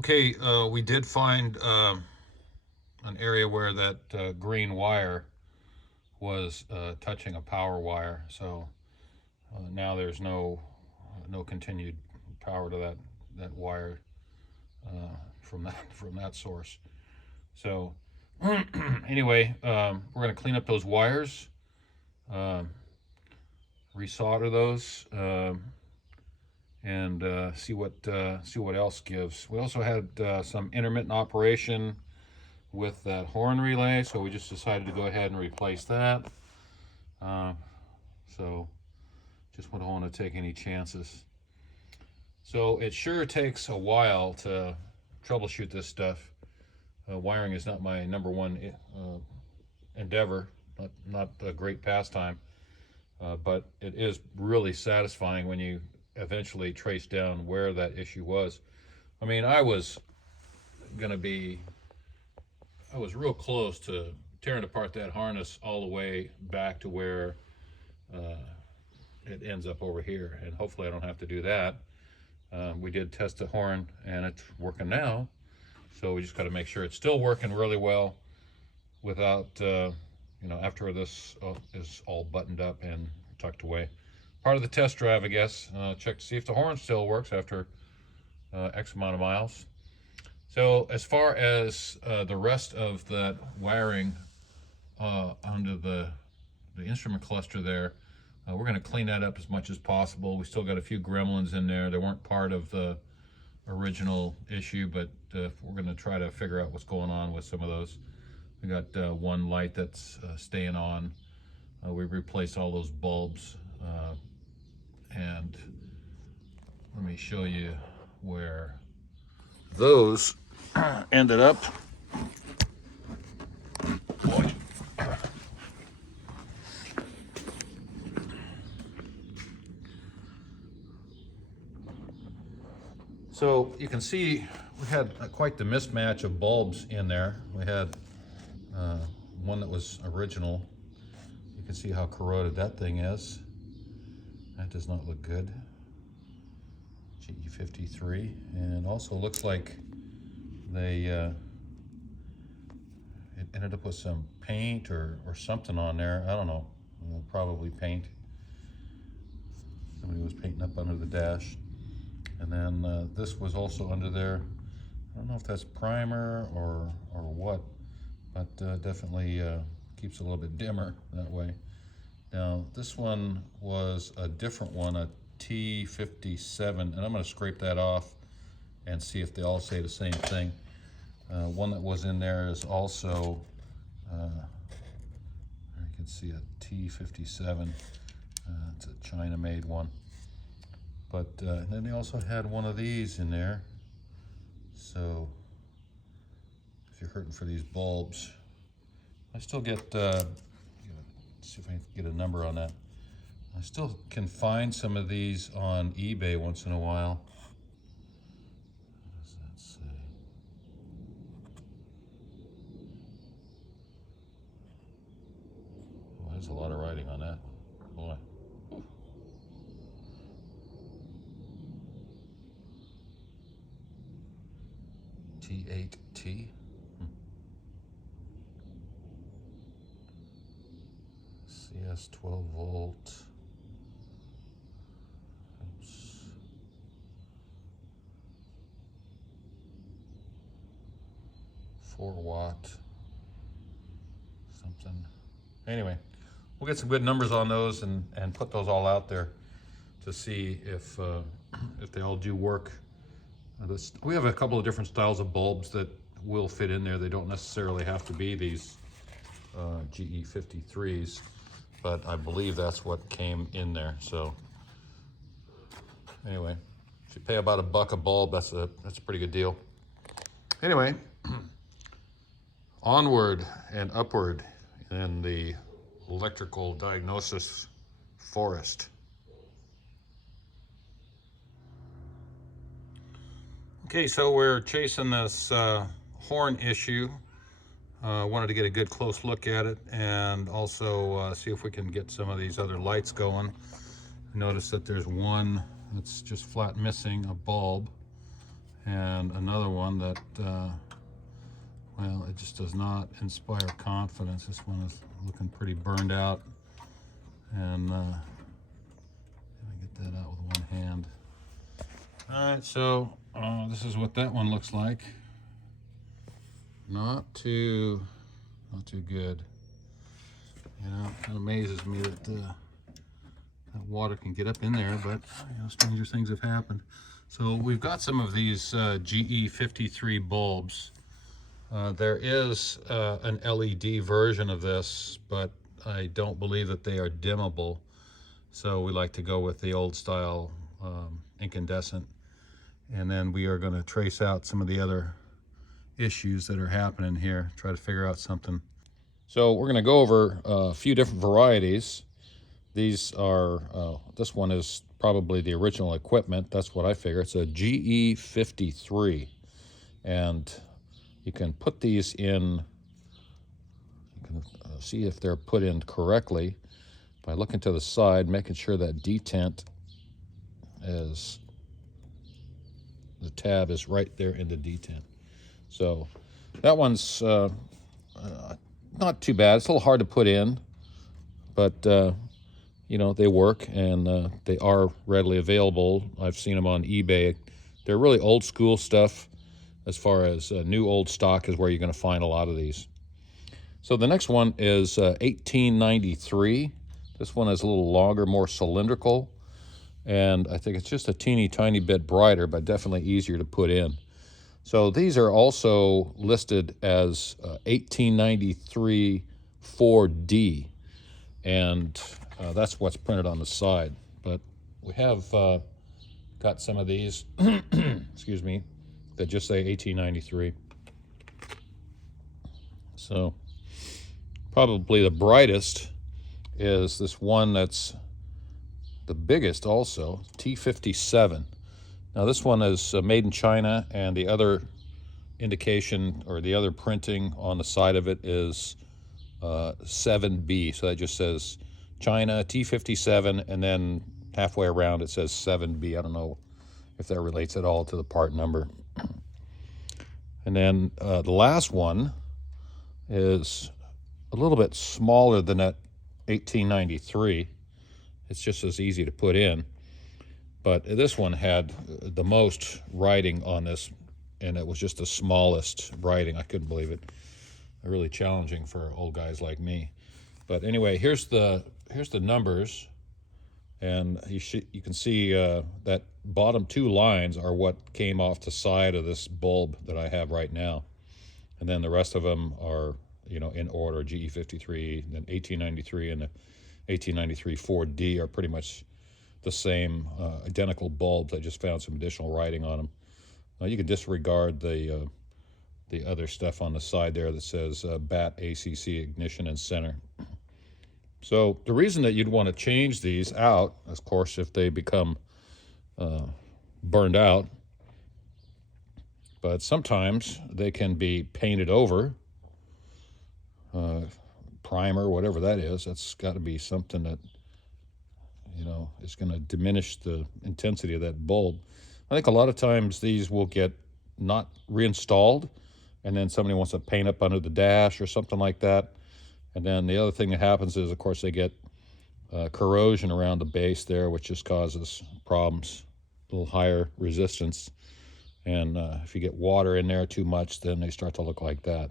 Okay, we did find an area where that green wire was touching a power wire. So now there's no continued power to that wire from that source. So anyway, we're going to clean up those wires, um, resolder those, and see what else gives. We also had some intermittent operation with that horn relay, so we just decided to go ahead and replace that. Uh, so just don't want to take any chances. So it sure takes a while to troubleshoot this stuff. Wiring is not my number one endeavor, not a great pastime, but it is really satisfying when you eventually trace down where that issue was. I mean, gonna be, I was real close to tearing apart that harness all the way back to where uh, it ends up over here, and hopefully I don't have to do that. We did test the horn, and it's working now, so we just got to make sure it's still working really well without, after this is all buttoned up and tucked away. Part of the test drive, I guess. Check to see if the horn still works after X amount of miles. So as far as the rest of that wiring under the instrument cluster there, we're going to clean that up as much as possible. We still got a few gremlins in there. They weren't part of the original issue, but we're going to try to figure out what's going on with some of those. We got one light that's staying on. We replaced all those bulbs, and let me show you where those ended up. Boy. So you can see we had quite the mismatch of bulbs in there. We had one that was original. You can see how corroded that thing is. That does not look good. GE53, and also looks like they it ended up with some paint or something on there. I don't know. Probably paint. Somebody was painting up under the dash. And then this was also under there. I don't know if that's primer or what, but definitely keeps it a little bit dimmer that way. Now this one was a different one, a T57, and I'm going to scrape that off and see if they all say the same thing. One that was in there is also, you can see a T57. It's a China-made one. But then they also had one of these in there. So if you're hurting for these bulbs, I still get, see if I can get a number on that. I still can find some of these on eBay once in a while. What does that say? Oh, there's a lot of writing on that. Boy. T8T. CS 12 volt. Oops. 4 watt. Something. Anyway, we'll get some good numbers on those and put those all out there to see if they all do work. We have a couple of different styles of bulbs that will fit in there. They don't necessarily have to be these GE53s, but I believe that's what came in there. So anyway, if you pay about $1 a bulb, that's a pretty good deal. Anyway, onward and upward in the electrical diagnosis forest. Okay, so we're chasing this horn issue. Wanted to get a good close look at it and also see if we can get some of these other lights going. Notice that there's one that's just flat missing a bulb, and another one that, well, it just does not inspire confidence. This one is looking pretty burned out, and I get that out with one hand. All right, so this is what that one looks like. Not too good. You know, it kind of amazes me that that water can get up in there, but you know, stranger things have happened. So we've got some of these GE53 bulbs. There is an LED version of this, but I don't believe that they are dimmable. So we like to go with the old style incandescent. And then we are going to trace out some of the other issues that are happening here, try to figure out something. So we're going to go over a few different varieties. These are, this one is probably the original equipment. That's what I figure. It's a GE53. And you can put these in, you can see if they're put in correctly by looking to the side, making sure that detent is, the tab is right there in the detent. So that one's not too bad. It's a little hard to put in, but you know, they work, and they are readily available. I've seen them on eBay. They're really old school stuff. As far as new old stock is where you're going to find a lot of these. So the next one is 1893. This one is a little longer, more cylindrical, and I think it's just a teeny tiny bit brighter, but definitely easier to put in. So these are also listed as 1893 4D, and that's what's printed on the side. But we have got some of these, excuse me, that just say 1893. So probably the brightest is this one that's the biggest also, T57. Now this one is made in China, and the other indication or the other printing on the side of it is 7B. So that just says China T57, and then halfway around it says 7B. I don't know if that relates at all to the part number. And then the last one is a little bit smaller than that 1893. It's just as easy to put in. But this one had the most writing on this, and it was just the smallest writing. I couldn't believe it. Really challenging for old guys like me. But anyway, here's the numbers, and you can see that bottom two lines are what came off the side of this bulb that I have right now, and then the rest of them are, you know, in order. GE53, then 1893, and the 1893 4D are pretty much the same, identical bulbs. I just found some additional writing on them. You can disregard the other stuff on the side there that says BAT ACC ignition and center. So the reason that you'd want to change these out, of course, if they become burned out, but sometimes they can be painted over, primer, whatever that is. That's got to be something that, you know, is going to diminish the intensity of that bulb. I think a lot of times these will get not reinstalled, and then somebody wants to paint up under the dash or something like that. And then the other thing that happens is, of course, they get corrosion around the base there, which just causes problems, a little higher resistance. And if you get water in there too much, then they start to look like that.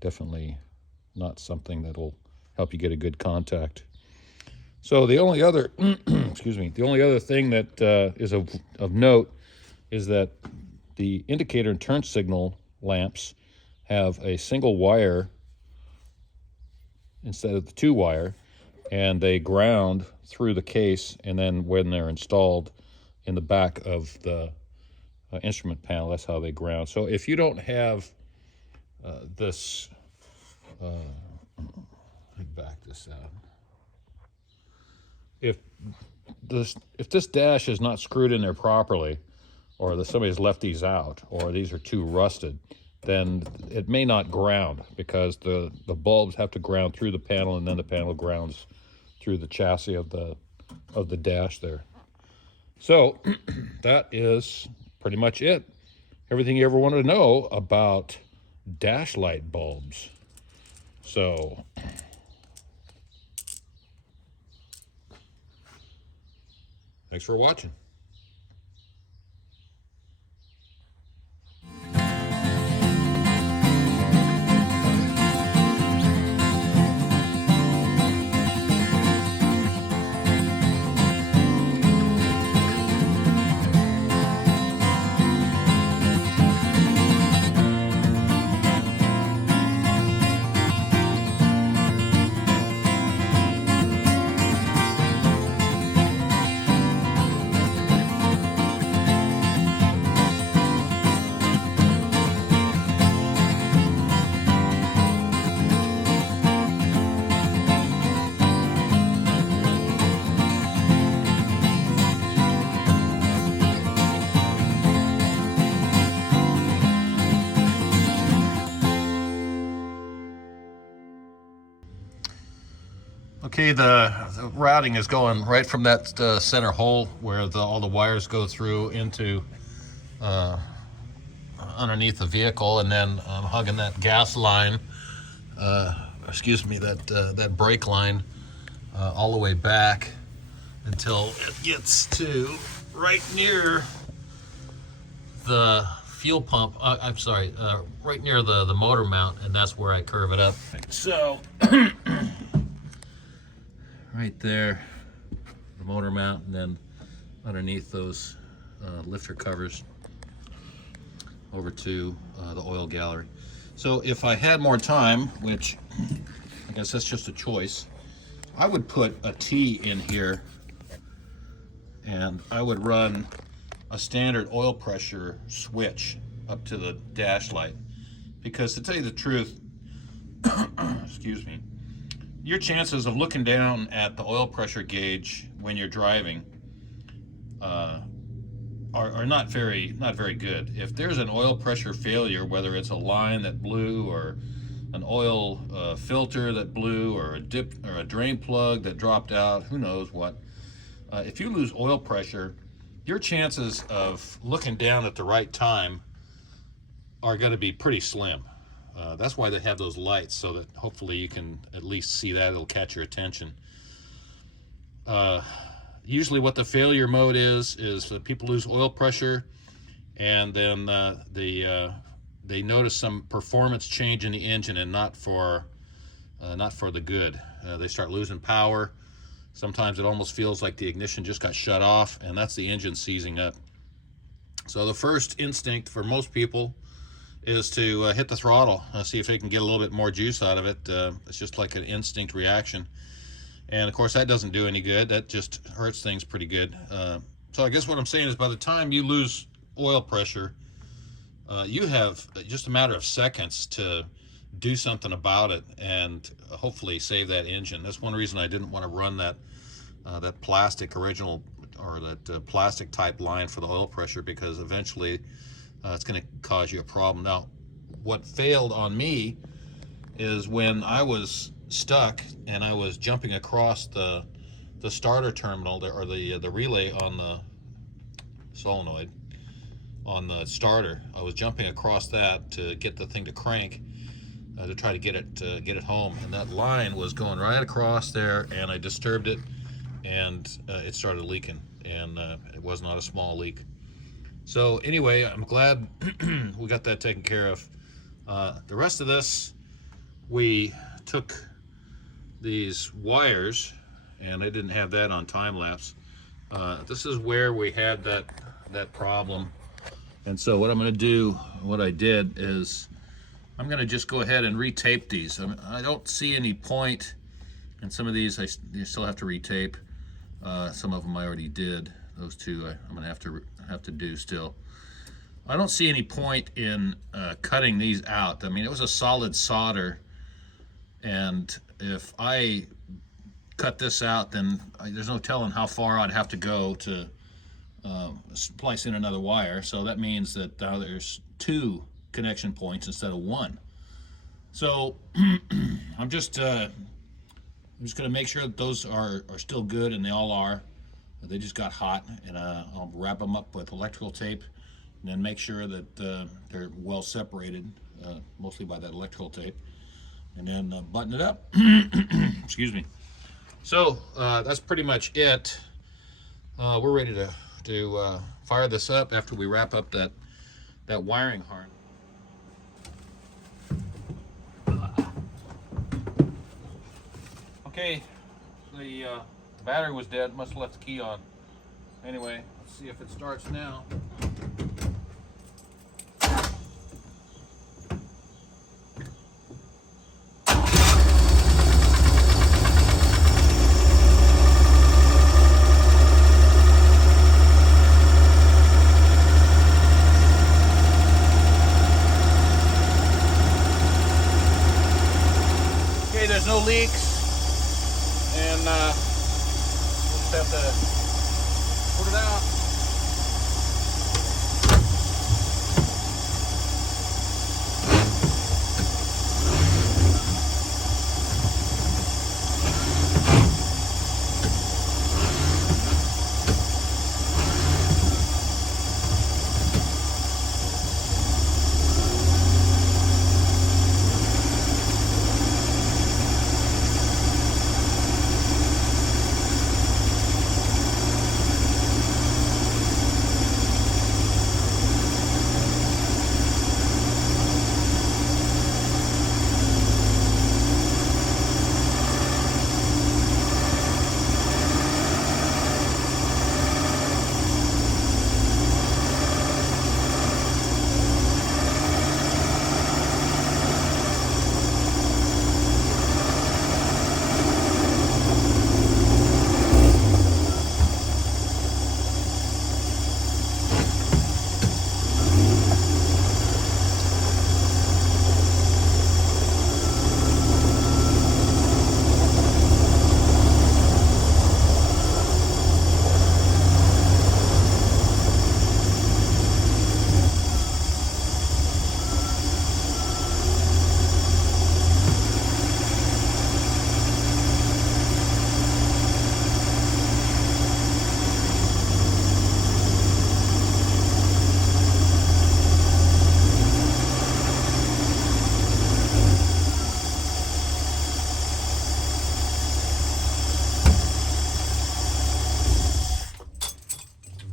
Definitely not something that'll help you get a good contact. So the only other, excuse me, the only other thing that is of note is that the indicator and turn signal lamps have a single wire instead of the two wire, and they ground through the case, and then when they're installed in the back of the instrument panel, that's how they ground. So if you don't have this, let me back this out. If this dash is not screwed in there properly, or that somebody's left these out, or these are too rusted, then it may not ground, because the bulbs have to ground through the panel, and then the panel grounds through the chassis of the dash there. So that is pretty much it. Everything you ever wanted to know about dash light bulbs. So, thanks for watching. Okay, the routing is going right from that center hole where all the wires go through into underneath the vehicle, and then I'm hugging that gas line, that brake line all the way back until it gets to right near the fuel pump. Right near the motor mount, and that's where I curve it up. So right there, the motor mount, and then underneath those lifter covers over to the oil gallery. So if I had more time, which I guess that's just a choice, I would put a T in here and I would run a standard oil pressure switch up to the dash light, because to tell you the truth, excuse me, your chances of looking down at the oil pressure gauge when you're driving are not very good. If there's an oil pressure failure, whether it's a line that blew or an oil filter that blew or a drain plug that dropped out, who knows what, if you lose oil pressure, your chances of looking down at the right time are going to be pretty slim. That's why they have those lights, so that hopefully you can at least see that. It'll catch your attention. Usually what the failure mode is that people lose oil pressure, and then they notice some performance change in the engine, and not for the good. They start losing power. Sometimes it almost feels like the ignition just got shut off, and that's the engine seizing up. So the first instinct for most people is to hit the throttle, see if they can get a little bit more juice out of it. It's just like an instinct reaction. And of course that doesn't do any good. That just hurts things pretty good. So I guess what I'm saying is, by the time you lose oil pressure, you have just a matter of seconds to do something about it and hopefully save that engine. That's one reason I didn't want to run that plastic original, or that plastic type line for the oil pressure, because eventually it's going to cause you a problem. Now, what failed on me is when I was stuck and I was jumping across the starter terminal, or the relay on the solenoid on the starter. I was jumping across that to get the thing to crank, to try to get it home, and that line was going right across there, and I disturbed it, and it started leaking, and it was not a small leak. So anyway, I'm glad we got that taken care of. The rest of this, we took these wires, and I didn't have that on time lapse. This is where we had that problem, and so what I'm going to do, what I did is, I'm going to just go ahead and retape these. I don't see any point, and some of these you still have to retape. Some of them I already did. Those two I'm going to have to do still. I don't see any point in cutting these out. I mean, it was a solid solder, and if I cut this out, then there's no telling how far I'd have to go to splice in another wire. So that means that now there's 2 connection points instead of 1. So I'm just going to make sure that those are still good, and they all are. They just got hot, and I'll wrap them up with electrical tape, and then make sure that they're well separated, mostly by that electrical tape, and then button it up. Excuse me. So that's pretty much it. We're ready to fire this up after we wrap up that wiring harness. Okay, the battery was dead. Must have left the key on. Anyway, let's see if it starts now. Okay, there's no leaks. And we'll just have to put it out.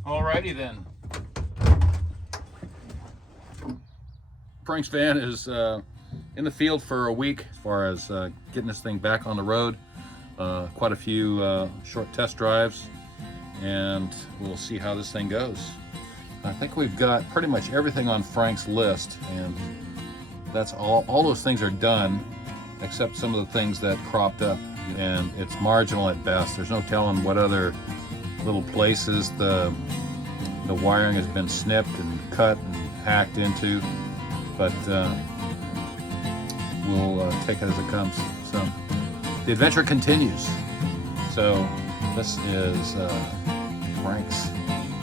Alrighty then. Frank's van is in the field for a week as far as getting this thing back on the road. Quite a few short test drives, and we'll see how this thing goes. I think we've got pretty much everything on Frank's list, and that's all those things are done except some of the things that cropped up, and it's marginal at best. There's no telling what other little places the wiring has been snipped and cut and hacked into, but we'll take it as it comes. So the adventure continues. So this is Frank's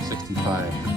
65